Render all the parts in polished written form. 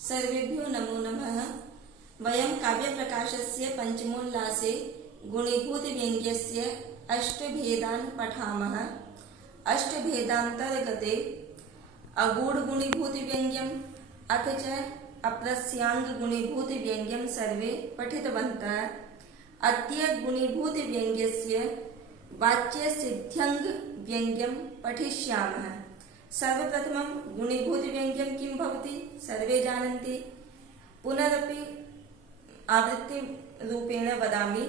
सर्वेभ्यो नमो नमः। वयं काव्यप्रकाशस्य पञ्चमोल्लासे गुणीभूतव्यङ्ग्यस्य अष्टभेदान् पठामः। अष्टभेदान्तर्गते अगूढगुणीभूतव्यङ्ग्यम् अथ च अप्रस्याङ्गगुणीभूतव्यङ्ग्यं सर्वे पठितवन्तः। अद्य गुणीभूतव्यङ्ग्यस्य वाच्यसिद्ध्यङ्गव्यङ्ग्यं पठिष्यामः। सर्वप्रथमं गुणीभूतव्यङ्ग्यं किं भवति सर्वे जानन्ति। पुनरपि आवृत्तिरूपेण वदामि।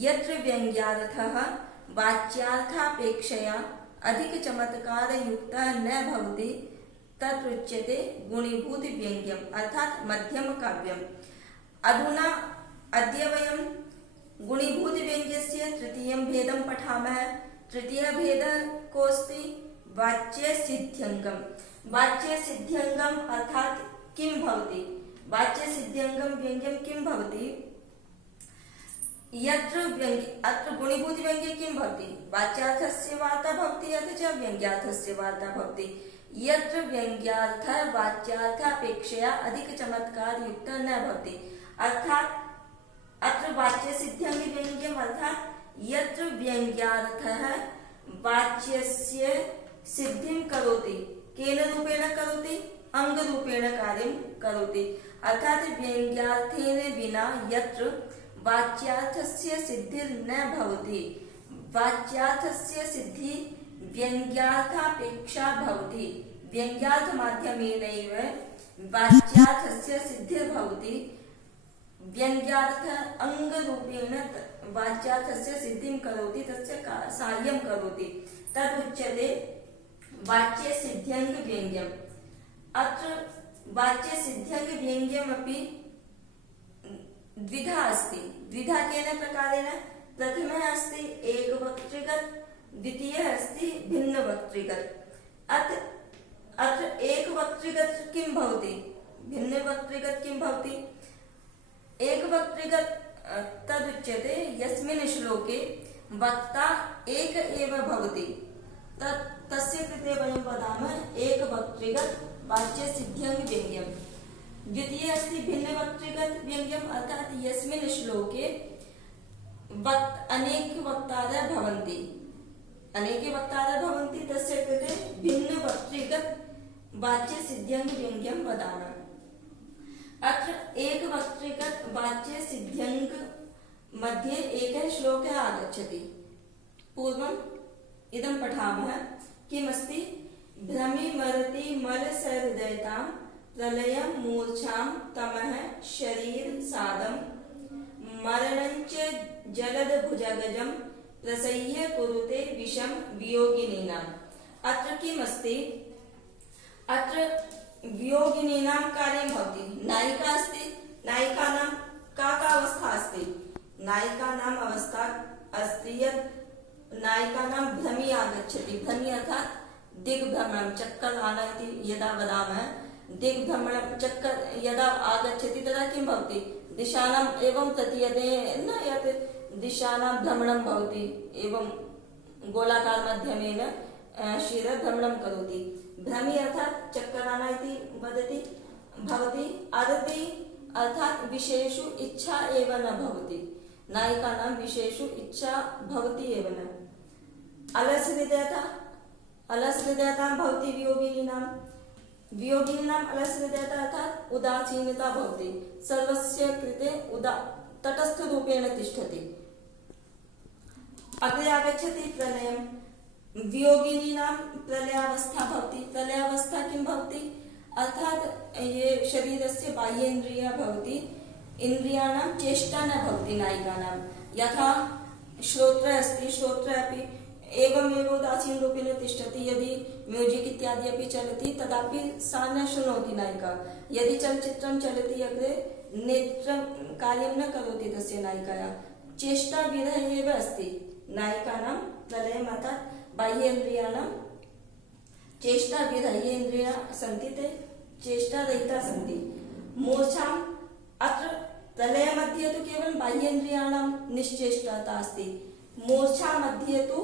यत्र व्यङ्ग्यार्थः वाच्यार्थापेक्षया अधिकचमत्कारयुक्तः न भवति तदुच्यते गुणीभूतव्यङ्ग्यम् अर्थात् मध्यमकाव्यम्। अधुना अद्य वयं गुणीभूतव्यङ्ग्यस्य तृतीयं भेदं पठामः। तृतीयः भेदः कोऽस्ति वाच्यसिद्ध्यङ्गम्। वाच्यसिद्ध्यङ्गम् अर्थात् किं भवति? वाच्यसिद्ध्यङ्गं व्यङ्ग्यं किं भवति? अत्र गुणीभूतव्यङ्ग्ये किं भवति? वाच्यार्थस्य वार्ता भवति अथ च व्यङ्ग्यार्थस्य वार्ता भवति। यत्र व्यङ्ग्यार्थः वाच्यार्थापेक्षया अधिकचमत्कारयुक्तः न भवति अर्थात् अत्र वाच्यसिद्ध्यङ्गव्यङ्ग्यम् अर्थात् यत्र व्यङ्ग्यार्थः वाच्यस्य सिद्धिं करोति। केन रूपेण करोति? अंगरूपेण कार्यं करोति। अर्थात् व्यङ्ग्यार्थेन विना यत्र वाच्यार्थस्य सिद्धिर् न भवति। वाच्यार्थस्य सिद्धि व्यङ्ग्यार्थापेक्षा भवति। व्यङ्ग्यार्थमाध्यमेनैव वाच्यार्थस्य सिद्धिर्भवति। व्यङ्ग्यार्थ अंगरूपेण वाच्यार्थस्य सिद्धिं करोति, तस्य कार्यं करोति, तदुच्यते वाच्यसिद्ध्यङ्गव्यङ्ग्यम्। अत्र वाच्यसिद्ध्यङ्गव्यङ्ग्यमपि द्विधा अस्ति। द्विधा केन प्रकारेण? प्रथमः अस्ति एकवक्तृगत, द्वितीयः अस्ति भिन्नवक्तृगत। अत्र एकवक्तृगत किं भवति? भिन्नवक्तृगत किं भवति? एकवक्तृगत तदुच्यते यस्मिन् श्लोके वक्ता एक एव भवति। तस्य कृते वयं वदामः एकवक्तृगत वाच्यसिद्ध्यङ्गव्यङ्ग्यम्। द्वितीयः अस्ति भिन्नवक्तृगत व्यङ्ग्यम् अर्थात् यस्मिन् श्लोके अनेके वक्तारः भवन्ति। अनेके वक्तारः भवन्ति तस्य कृते भिन्नवक्तृगत वाच्यसिद्ध्यङ्गव्यङ्ग्यं वदामः। अत्र एकवक्तृगत वाच्यसिद्ध्यङ्ग मध्ये एकः श्लोकः आगच्छति। पूर्वम् इदं पठामः। किमस्ति? भ्रमिमरति मलसहृदयतां प्रलयं मूर्छां तमः शरीरसादं मरणञ्च जलदभुजगजं प्रसह्य कुरुते विषं वियोगिनीनाम्। अत्र किमस्ति? अत्र वियोगिनीनां कार्यं भवति। नायिका अस्ति। नायिकानां का अवस्था अस्ति? नायिकानाम् अवस्था अस्ति यत् नायिकानां भ्रमि आगच्छति। भ्रमि अर्थात् दिग्भ्रमणं, चक्कर आना इति यदा वदामः। दिग्भ्रमणं चक्कर यदा आगच्छति तदा किं भवति? दिशानाम् एवं ततीयतेन यत् दिशानां भ्रमणं भवति, एवं गोलाकार माध्यमेन शिरभ्रमणं करोति। भ्रमि अर्थात् चक्कर आना इति वदति भवति। आदति अर्थात् विषयेषु इच्छा एव न भवति। नायिकानां विषयेषु इच्छा भवति एव न। अलसहृदयता, अलसहृदयता भवति वियोगिनीनां। वियोगिनीनाम् अलसहृदयता अर्थात् उदासीनता भवति। सर्वस्य कृते तटस्थरूपेण तिष्ठति। अग्रे आगच्छति प्रलयम्। वियोगिनीनां प्रलयावस्था भवति। प्रलयावस्था किं भवति? अर्थात् ये शरीरस्य बाह्येन्द्रियः भवति, इन्द्रियाणां चेष्टा न भवति नायिकानां। यथा श्रोत्र अस्ति, श्रोत्र अपि एवमेव एव उदासीन रूपेण तिष्ठति, यदि म्यूजिक इत्यादि अपि चलति तदापि सा न शृणोति नायिका। यदि चलचित्रं चलति अग्रे नेत्रं कार्यं न करोति तस्य नायिकायाः, चेष्टा विरह एव अस्ति। नायिकानां प्रलयम् अर्थात् बाह्येन्द्रियाणां चेष्टा विरह, ये इन्द्रियाः सन्ति ते चेष्टारहिता सन्ति। मूर्छाम् अत्र प्रलयमध्ये तु केवलं बाह्येन्द्रियाणां निश्चेष्टता अस्ति, मूर्छा मध्ये तु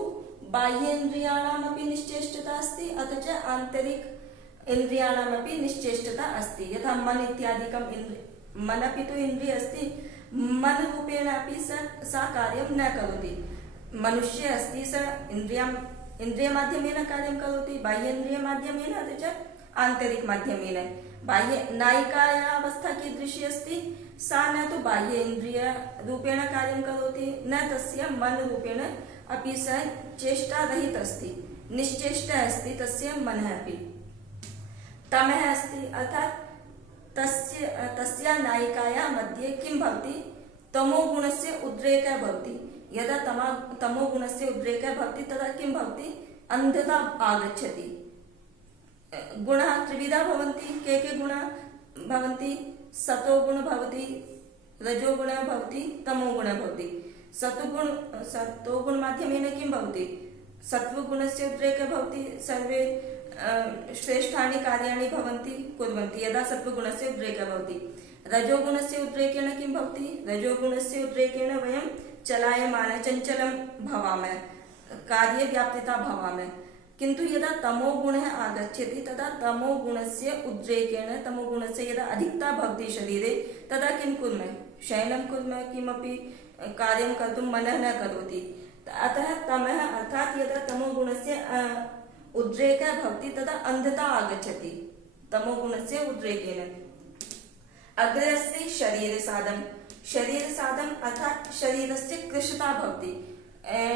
बाह्येन्द्रियाणामपि निश्चेष्टता अस्ति, अथ च आन्तरिक इन्द्रियाणामपि निश्चेष्टता अस्ति। यथा मन इत्यादिकम् मन अपि तु इन्द्रिय अस्ति, मन रूपेण अपि सा कार्यं न करोति। मनुष्य अस्ति, स इन्द्रियमाध्यमेन कार्यं करोति, बाह्येन्द्रियमाध्यमेन अथ च आन्तरिकमाध्यमेन। बाह्य नायिकायाः अवस्था कीदृशी अस्ति, सा न तु बाह्य इन्द्रिय रूपेण कार्यं करोति, न तस्य मन रूपेण अपि सा चेष्टारहित अस्ति, निश्चेष्ट अस्ति तस्य मनः अपि। तमः अस्ति अर्थात् तस्या नायिकायाः मध्ये किं भवति, तमोगुणस्य उद्रेकः भवति। यदा तमोगुणस्य उद्रेकः भवति तदा किं भवति, अन्धता आगच्छति। गुणाः त्रिविधा भवन्ति। के गुणाः भवन्ति, सतोगुण भवति, रजोगुण भवति, तमोगुण भवति। सतोगुण माध्यमेन किं भवति, सत्वगुणस्य उद्रेकः भवति, सर्वे श्रेष्ठानि कार्याणि भवन्ति कुर्वन्ति यदा सत्वगुणस्य उद्रेकः भवति। रजोगुणस्य उद्रेकेण किं भवति, रजोगुणस्य उद्रेकेण वयं चलायमान चञ्चलं भवामः, कार्यव्याप्तिता भवामः। किन्तु यदा तमोगुणः आगच्छति तदा तमोगुणस्य उद्रेकेण, तमोगुणस्य यदा अधिकता भवति शरीरे तदा किं कुर्मः, शयनं कुर्मः, किमपि कार्यं कर्तुं मनः न करोति। अतः तमः अर्थात् यदा तमोगुणस्य उद्रेकः भवति तदा अन्धता आगच्छति तमोगुणस्य उद्रेकेण। अग्रे अस्ति शरीरसाधं। शरीरसाधं अर्थात् शरीरस्य कृशता भवति,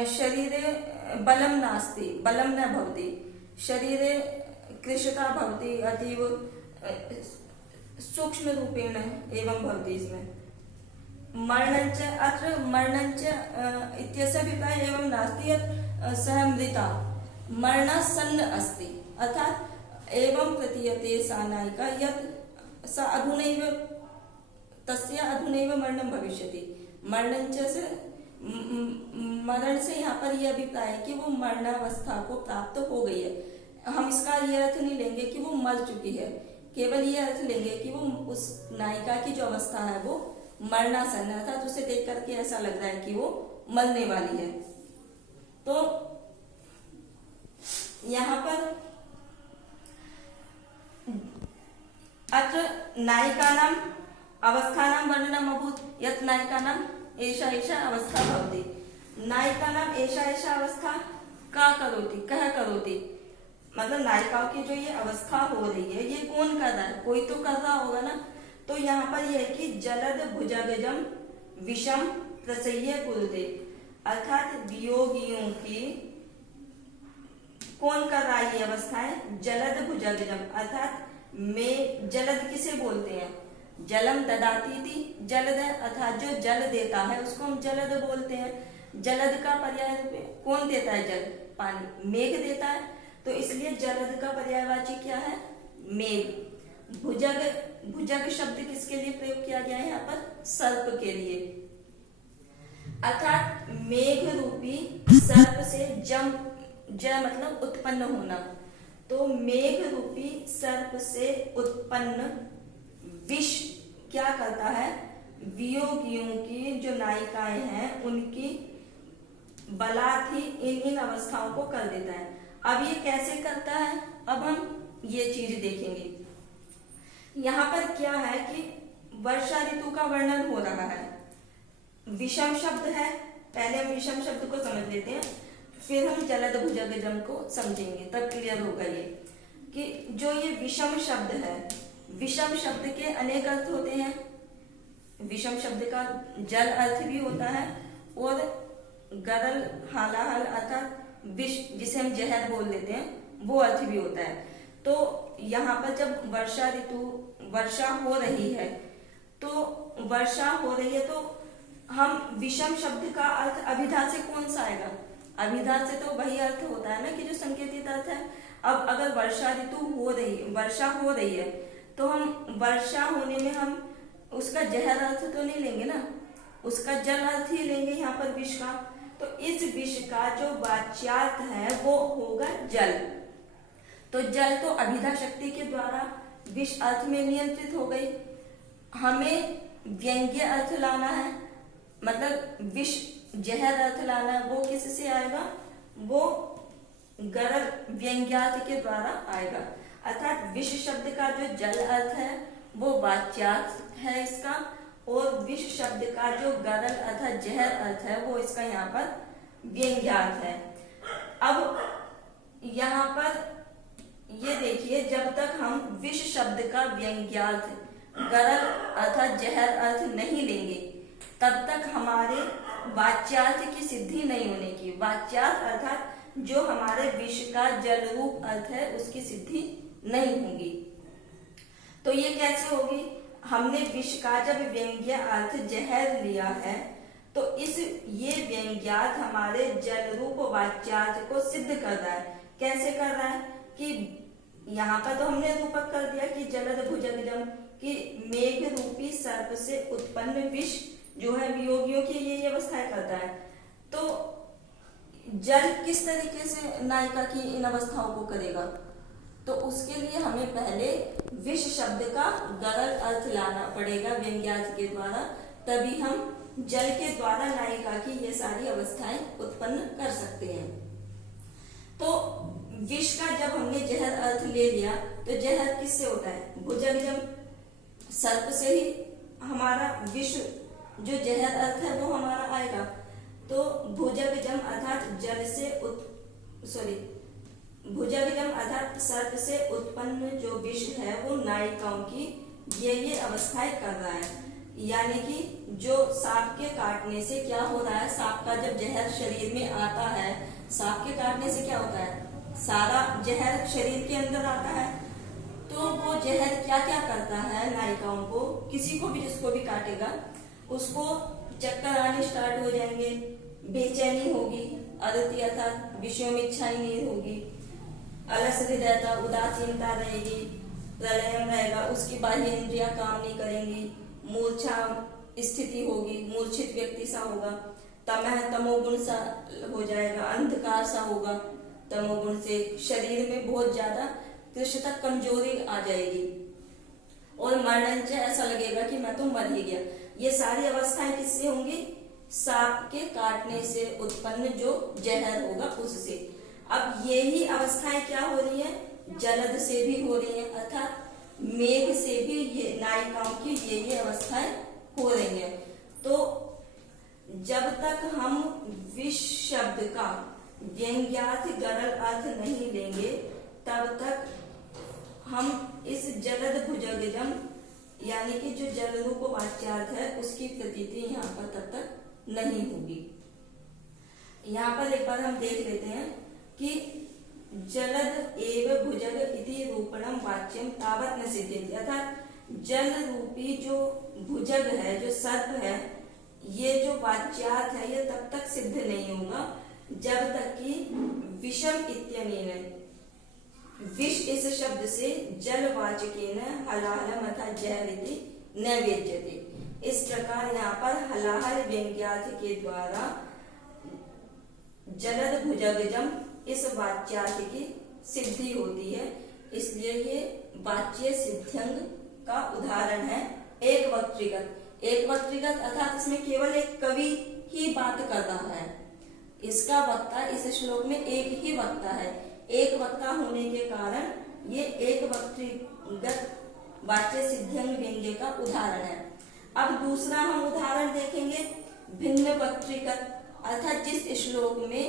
शरीरे बलं नास्ति, बलं न भवति, शरीरे कृशता भवति, अतीव सूक्ष्म रूपेण एवं भवति इसमें। मरणञ्च, अत्र मरणञ्च इत्यस्य अभिप्रायः एवं नास्ति यत् सः मृता, मरणासन्न अस्ति, अर्थात् एवं प्रतीयते सा नायिका यत् सा अधुनैव, तस्य अधुनैव मरणं भविष्यति। मरणञ्च से मरण से यहाँ पर यह अभिप्राय है कि वो मरणावस्था को प्राप्त हो गई है। हम इसका यह अर्थ नहीं लेंगे कि वो मर चुकी है, केवल ये अर्थ लेंगे कि वो उस नायिका की जो अवस्था है वो मरणासन है, अर्थात उसे देख करके ऐसा लग रहा है कि वो मरने वाली है। तो यहाँ पर अत्र नायिकानां अवस्थानां वर्णनम् अभूत्, यत् नायिकानां एषा एषा अवस्था भवति। नायिकानां एषा एषा अवस्था का करोति, कः करोति, मतलब नायिकाओं की जो ये अवस्था हो रही है ये कौन कर रहा है, कोई तो कर रहा होगा ना। तो यहाँ पर यह है कि जलद भुजगजम विषम प्रसह्य कुरुते, अर्थात वियोगियों की कौन कर रहा है ये अवस्था है, जलद भुजगजम, अर्थात में जलद किसे बोलते हैं, जलम ददाती थी, जलद है, अर्थात जो जल देता है उसको हम जलद बोलते हैं। जलद का पर्याय कौन देता है, जल, पानी, मेघ देता है, तो इसलिए जलद का पर्यायवाची क्या है, मेघ। भुजग, भुजग शब्द किसके लिए प्रयोग किया गया है यहाँ पर, सर्प के लिए, अर्थात मेघ रूपी सर्प से ज मतलब उत्पन्न होना, तो मेघ रूपी सर्प से उत्पन्न विष क्या करता है, वियोगियों की जो नायिकाएं हैं उनकी बलात् ही इन अवस्थाओं को कर देता है। अब ये कैसे करता है, अब हम ये चीज देखेंगे। यहाँ पर क्या है कि वर्षा ऋतु का वर्णन हो रहा है, विषम शब्द है, पहले हम विषम शब्द को समझ लेते हैं, फिर हम जलद भुजगजम को समझेंगे, तब क्लियर होगा ये कि जो ये विषम शब्द है, विषम शब्द के अनेक अर्थ होते हैं। विषम शब्द का जल अर्थ भी होता है और गरल हालाहल अर्थात विष जिसे हम जहर बोल देते हैं वो अर्थ भी होता है। तो यहाँ पर जब वर्षा ऋतु, वर्षा हो रही है, तो वर्षा हो रही है तो हम विषम शब्द का अर्थ अभिधा से कौन सा आएगा, अभिधा से तो वही अर्थ होता है ना कि जो संकेतित अर्थ है। अब अगर वर्षा हो रही है तो हम वर्षा होने में हम उसका जहर अर्थ तो नहीं लेंगे ना, उसका जल अर्थ ही लेंगे यहाँ पर विष का। तो इस विष का जो वाच्यार्थ है वो होगा जल। तो जल तो अभिधा शक्ति के द्वारा विष अर्थ में नियंत्रित हो गई। हमें व्यंग्य अर्थ लाना है, मतलब विष जहर अर्थ लाना है, वो किससे आएगा, वो गरल व्यंग्यार्थ के द्वारा आएगा। अर्थात विष शब्द का जो जल अर्थ है वो वाच्यार्थ है इसका, और विष शब्द का जो गरल अर्थात जहर अर्थ है वो इसका यहाँ पर व्यंग्यार्थ है। अब यहाँ पर ये देखिए, जब तक हम विष शब्द का व्यंग्यार्थ गरल अर्थात जहर अर्थ नहीं लेंगे तब तक हमारे वाच्यार्थ की सिद्धि नहीं होने की। वाच्यार्थ अर्थात जो हमारे विष का जल रूप अर्थ है उसकी सिद्धि नहीं होगी। तो ये कैसे होगी, हमने विष का जब व्यंग्य अर्थ जहर लिया है तो ये व्यंग्यार्थ हमारे जल रूप वाच्यार्थ को सिद्ध कर रहा है। कैसे कर रहा है कि यहाँ पर तो हमने रूपक कर दिया कि जलद भुजगजम, कि मेघ रूपी सर्प से उत्पन्न विष जो है वियोगियों की ये अवस्थाएं करता है। तो जल किस तरीके से नायिका की इन अवस्थाओं को करेगा, तो उसके लिए हमें पहले विष शब्द का गरल अर्थ लाना पड़ेगा व्यंग्यार्थ के द्वारा, तभी हम जल के द्वारा नायिका की ये सारी अवस्थाएं उत्पन्न कर सकते हैं। तो विष का जब हमने जहर अर्थ ले लिया तो जहर किससे होता है, भुजगजम सर्प से ही हमारा विष जो जहर अर्थ है वो हमारा आएगा। तो भुजगजम अर्थात जल से भुजगजम अर्थात सर्प से उत्पन्न जो विष है वो नायिकाओं की ये अवस्थाएं कर रहा है। यानी कि जो सांप के काटने से क्या हो रहा है, सांप का जब जहर शरीर में आता है, सांप के काटने से क्या होता है, सारा जहर शरीर के अंदर आता है। तो वो जहर क्या क्या करता है नायिकाओं को, किसी को भी जिसको भी काटेगा उसको चक्कर आने स्टार्ट हो जाएंगे, बेचैनी होगी, अदिति अर्थात विषयों में इच्छा ही नहीं होगी, अलस हृदयता उदासीनता रहेगी, प्रलयम रहेगा, उसकी बाह्य इंद्रियां काम नहीं करेंगी, मूर्छा स्थिति होगी, मूर्छित व्यक्ति सा होगा, तमोगुण सा हो जाएगा, अंधकार सा होगा, तमोगुण से शरीर में बहुत ज्यादा कृष्णता कमजोरी आ जाएगी और मरणंच ऐसा लगेगा कि मैं तो मर ही गया। ये सारी अवस्थाएं किससे होंगी, सांप के काटने से उत्पन्न जो जहर होगा उससे। अब यही अवस्थाएं क्या हो रही है, जलद से भी हो रही है, अर्थात मेघ से भी ये नायिकाओं की ये अवस्थाएं हो रही है। तो जब तक हम विष शब्द का व्यंग्यार्थ गरल अर्थ नहीं लेंगे तब तक हम इस जलद भुजगजम यानी कि जो जल रूप वाच्यार्थ है उसकी प्रतीति यहाँ पर तब तक नहीं होगी। यहाँ पर एक बार हम देख लेते हैं कि जलद एव भुजग इति रूपणम वाच्यम तावत न सिद्ध्यति, अर्थात जल रूपी जो भुजग है, जो सर्प है, ये जो वाच्यार्थ है ये तब तक सिद्ध नहीं होगा जब तक कि विषम इत्यनेन, विष इस शब्द से जलवाचकेन हलाहलम अर्थात जहर इति न वेद्यते। इस प्रकार यहाँ पर हलाहल व्यंग्यार्थ के द्वारा जलद भुजगजम इस वाच्यार्थ की सिद्धि होती है, इसलिए ये वाच्य सिद्ध्यंग का उदाहरण है। एक वक्तृगत अर्थात इसमें केवल एक कवि ही बात कर रहा है, इसका वक्ता इस श्लोक में एक ही वक्ता है। एक वक्ता होने के कारण ये एक वक्तृगत वाच्य सिद्ध्यंग व्यंग्य का उदाहरण है। अब दूसरा हम उदाहरण देखेंगे भिन्न वक्तृगत, अर्थात जिस श्लोक में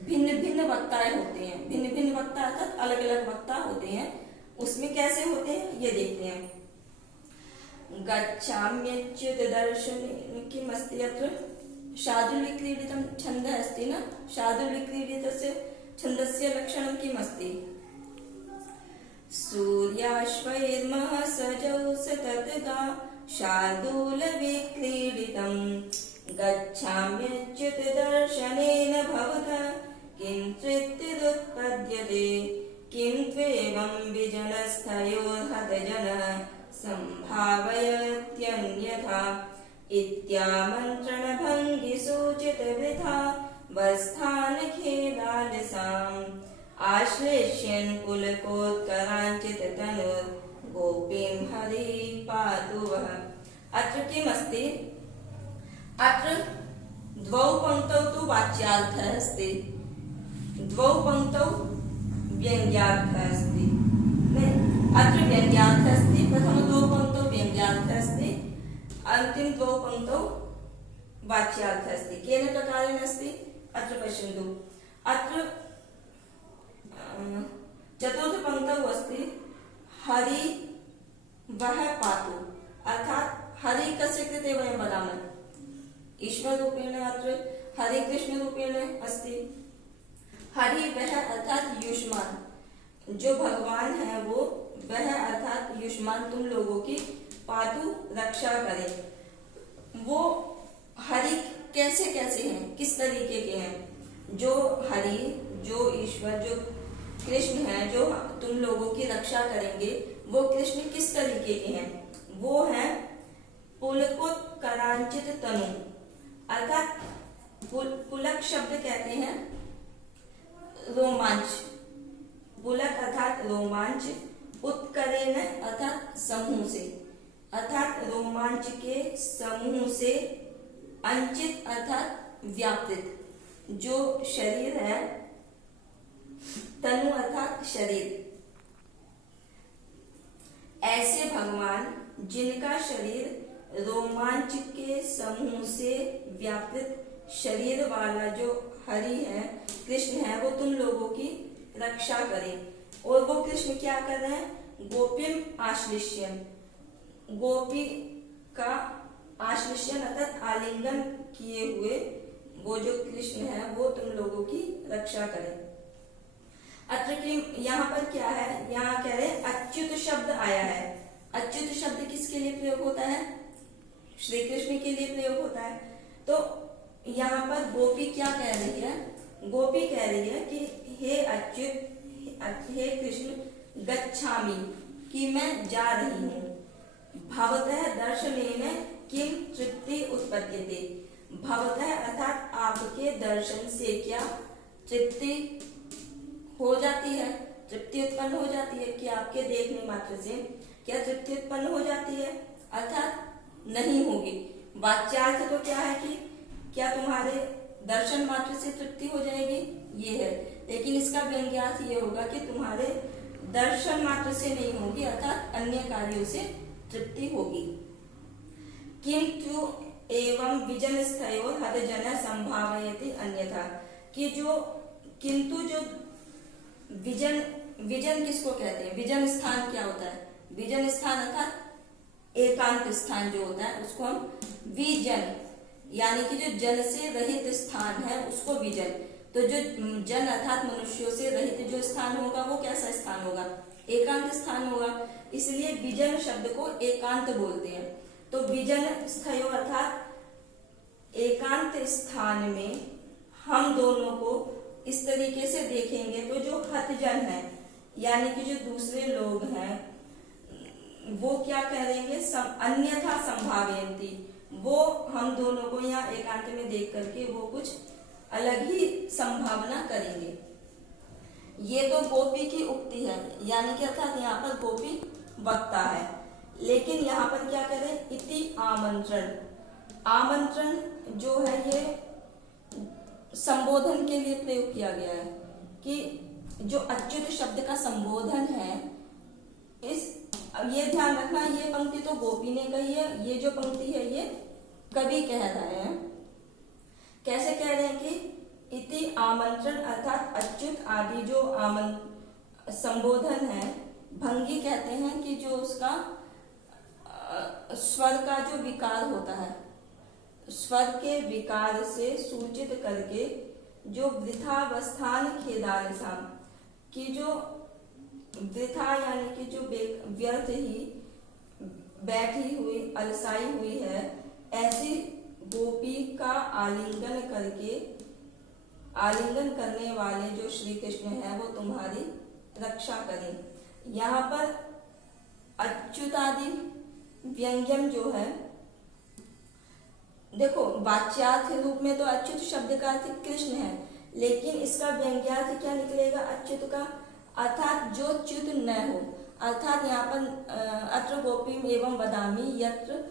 भिन्न भिन्न वक्ताएं होते हैं, भिन्न भिन्न वक्ता अर्थात अलग अलग वक्ता होते हैं, उसमें कैसे होते हैं ये देखते हैं। गच्छाम्यच्युत दर्शन किमस्ति यत्र शार्दूलविक्रीडितं छन्दः अस्ति न, शार्दूलविक्रीडितस्य छन्दस्य लक्षणं किमस्ति, सूर्याश्वैर्मः सजौ सततगा शार्दूलविक्रीडितं गच्छाम्यच्युत दर्शनेन भवतः किञ्चित्तदुत्पद्यते किं त्वेवं विजनस्थयोर्हतजनः सम्भावयत्यन्यथा इत्यामन्त्रणभङ्गिसूचितवृथा वस्थानखेदालसाम् आश्लिष्यन् पुलकोत्कराञ्चिततनुर् गोपीं हरि पातु वः। अत्र किमस्ति? अत्र द्वौ पङ्क्तौ तु वाच्यार्थः अस्ति, द्वौ पङ्क्तौ व्यङ्ग्यार्थः अस्ति। अत्र व्यङ्ग्यार्थः अस्ति, प्रथमद्वौ पङ्क्तौ व्यङ्ग्यार्थः अस्ति, अन्तिमद्वौ पङ्क्तौ वाच्यार्थः अस्ति। केन प्रकारेण अस्ति? अत्र पश्यन्तु। अत्र चतुर्थ पंक्तौ अस्ति हरि वः पातु, अर्थात हरि कस्य कृते वयं वदामः? ईश्वर रूपेण अत्र हरि कृष्ण रूपेण अस्ति। हरि वह अर्थात युष्मान, जो भगवान है वो वह अर्थात युष्मान तुम लोगों की पातु रक्षा करे। वो हरि कैसे कैसे हैं, किस तरीके के हैं? जो हरि, जो ईश्वर, जो कृष्ण है, जो तुम लोगों की रक्षा करेंगे, वो कृष्ण किस तरीके के हैं? वो है पुलकोत्कराञ्चित तनु, अर्थात पुलक शब्द कहते हैं रोमांच, पुलक अर्थात रोमांच, उत्करेण अर्थात समूह से, अर्थात रोमांच के समूह से, अंचित अर्थात व्याप्तित, जो शरीर है, तनु अर्थात शरीर, ऐसे भगवान जिनका शरीर रोमांच के समूह से व्याप्त शरीर वाला जो हरि है, कृष्ण है, वो तुम लोगों की रक्षा करें। और वो कृष्ण क्या कर रहे हैं? गोपीम आश्लिष्यन, गोपी का आश्लिष्यन अर्थात आलिंगन किए हुए वो जो कृष्ण है वो तुम लोगों की रक्षा करें। अत्र की यहाँ पर क्या है? यहाँ कह रहे अच्युत शब्द आया है। अच्युत शब्द किसके लिए प्रयोग होता है? श्री कृष्ण के लिए प्रयोग होता है। तो यहाँ पर गोपी क्या कह रही है? गोपी कह रही है कि हे अच्युत, हे कृष्ण, गच्छामि, कि मैं जा रही हूँ, भवतः दर्शनेन किम तृप्ति उत्पद्यते, भवतः अर्थात आपके दर्शन से क्या तृप्ति हो जाती है, तृप्ति उत्पन्न हो जाती है? कि आपके देखने मात्र से क्या तृप्ति उत्पन्न हो जाती है? अर्थात नहीं होगी। वाच्यार्थ तो क्या है कि क्या तुम्हारे दर्शन मात्र से तृप्ति हो जाएगी, ये है। लेकिन इसका व्यंग्यार्थ ये होगा कि तुम्हारे दर्शन मात्र से नहीं होगी, अर्थात अन्य कार्यों से तृप्ति होगी। किंतु एवं विजन स्थयोर हतजन संभावयति अन्यथा, कि जो किंतु जो विजन, विजन किसको कहते हैं? विजन स्थान क्या होता है? विजन स्थान अर्थात एकांत स्थान जो होता है उसको हम विजन, यानी कि जो जन से रहित स्थान है उसको विजन। तो जो जन अर्थात मनुष्यों से रहित जो स्थान होगा वो कैसा स्थान होगा? एकांत स्थान होगा। इसलिए विजन शब्द को एकांत बोलते हैं। तो विजन स्थयो अर्थात एकांत स्थान में हम दोनों को इस तरीके से देखेंगे तो जो हतजन है, यानी कि जो दूसरे लोग हैं, वो क्या करेंगे? अन्यथा संभावयन्ति, वो हम दोनों को यहाँ एकांत में देख करके वो कुछ अलग ही संभावना करेंगे। ये तो गोपी की उक्ति है, यानी कि अर्थात यहाँ पर गोपी वक्ता है। लेकिन यहाँ पर क्या करें? इति आमंत्रण, आमंत्रण जो है ये संबोधन के लिए प्रयोग किया गया है कि जो अच्युत शब्द का संबोधन है, इस अब ये ध्यान रखना, ये पंक्ति तो गोपी ने कही है, ये जो पंक्ति है ये कवि कह रहे हैं। कैसे कह रहे हैं कि इति आमंत्रण अर्थात अच्युत आदि जो संबोधन है, भंगी कहते हैं कि जो उसका स्वर का जो विकार होता है, स्वर के विकार से सूचित करके जो वृथावस्थान खेदालसाम, की जो वृथा यानी कि जो व्यर्थ ही बैठी हुई, अलसाई हुई है, ऐसी गोपी का आलिंगन करके, आलिंगन करने वाले जो श्री कृष्ण है वो तुम्हारी रक्षा करें। यहाँ पर अच्युतादि व्यंग्यम जो है, देखो वाच्यार्थ रूप में तो अच्युत शब्द का अर्थ कृष्ण है, लेकिन इसका व्यंग्यार्थ क्या निकलेगा अच्युत का, अर्थात जो च्युत न हो। अर्थात यहाँ पर अत्र गोपीम एवं वदामि यत्र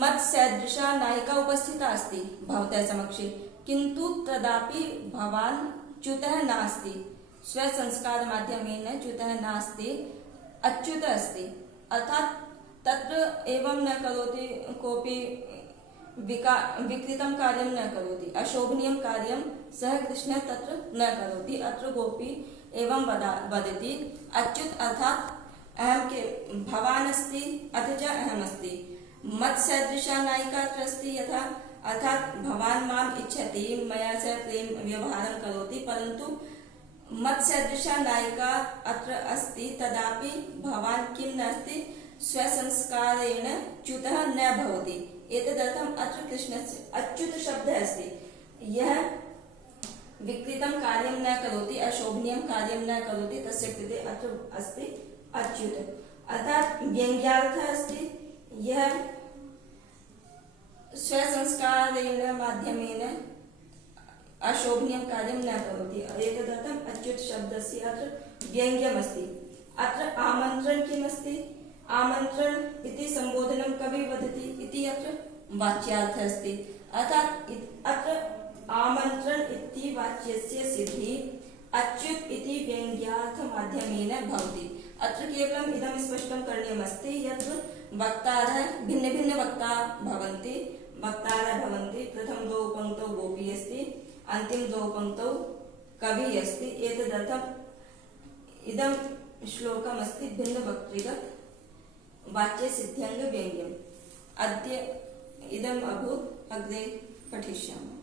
मत्सदृशा नायिका उपस्थिता अस्ति भवतः समक्षे, किंतु तदापि भवान् च्युतः नास्ति, स्वसंस्कार माध्यमेन च्युतः नास्ति, अच्युत अस्ति। अर्थात तत्र एवं न करोति कोऽपि विकृतं कार्यं न करोति, अशोभनीयं कार्यं सः कृष्णः तत्र न करोति। अत्र गोपी एवं वदति अच्युत, अर्थात अहम के भवान् अस्ति अथ च अहम अस्ति, मत्सदृशा नायिका अत्र अस्ति यथा, अर्थात भवान् माम इच्छति, मया सह प्रेम व्यवहारं करोति, परंतु मत्सदृशा नायिका अत्र अस्ति, तदापि भवान् किं नास्ति, स्वसंस्कारेण च्युतः न भवति। एतदर्थम् अत्र कृष्णस्य अच्युत शब्दः अस्ति। यह विकृतं कार्यं न करोति, अशोभनीयं कार्यं न करोति, तस्य कृते अत्र अस्ति अच्युत। अर्थात व्यंग्यार्थः अस्ति, यह स्वसंस्कारेण माध्यमेन अशोभनीयं कार्यं न करोति। एतदर्थम् अच्युत शब्दस्य अत्र व्यंग्यमस्ति। अत्र आमन्त्रण किमस्ति, आमन्त्रण इति संबोधनं कवि वदति इति अत्र वाच्यार्थः अस्ति। अर्थात अत्र आमन्त्रण इति वाच्यस्य सिद्धि अच्युत इति व्यंग्यार्थ माध्यमेन भवति। अत्र केवलम् इदं स्पष्टं करणीयमस्ति यत् वक्तारः भिन्न भिन्न वक्ता भवन्ति, वक्तारः भवन्ति। प्रथम द्वौ पंक्तौ गोपी अस्ति, अंतिम द्वौ पंक्तौ कवि अस्ति। एतदर्थम् इदं श्लोकमस्ति भिन्न वक्तृगत वाच्य सिद्ध्यङ्ग व्यङ्ग्यम्। अद्य इदम् अभूत्, अग्रे पठिष्यामः।